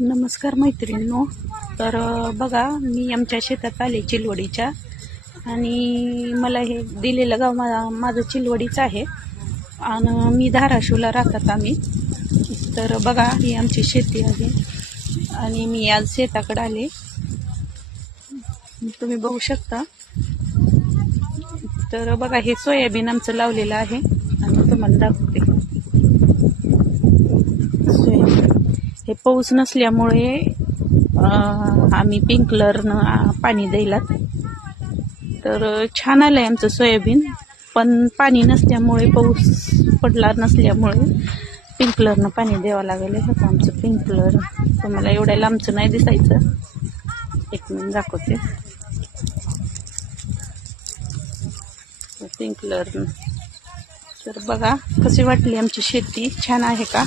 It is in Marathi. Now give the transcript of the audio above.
नमस्कार मैत्रिणींनो. तर बघा, मी आमच्या शेतात आले चिलवडीच्या, आणि मला हे दिलेलं गाव माझं चिलवडीचं आहे, आणि मी धाराशिवला राहतात आम्ही. तर बघा, ही आमची शेती आहे आणि मी आज शेताकडे आले. तुम्ही बघू शकता. तर बघा, हे सोयाबीन आमचं लावलेलं आहे आणि तुम्हाला दाखवते. सोयाबीन हे पाऊस नसल्यामुळे आम्ही स्प्रिंकलरनं पाणी द्यायला. तर छान आलंय आमचं सोयाबीन, पण पाणी नसल्यामुळे, पाऊस पडला नसल्यामुळे स्प्रिंकलरनं पाणी द्यावं लागेल. होतं आमचं स्प्रिंकलर. तुम्हाला एवढ्या लांबचं नाही दिसायचं, एक मिनिट दाखवते. स्प्रिंकलर. तर बघा कशी वाटली आमची शेती, छान आहे का?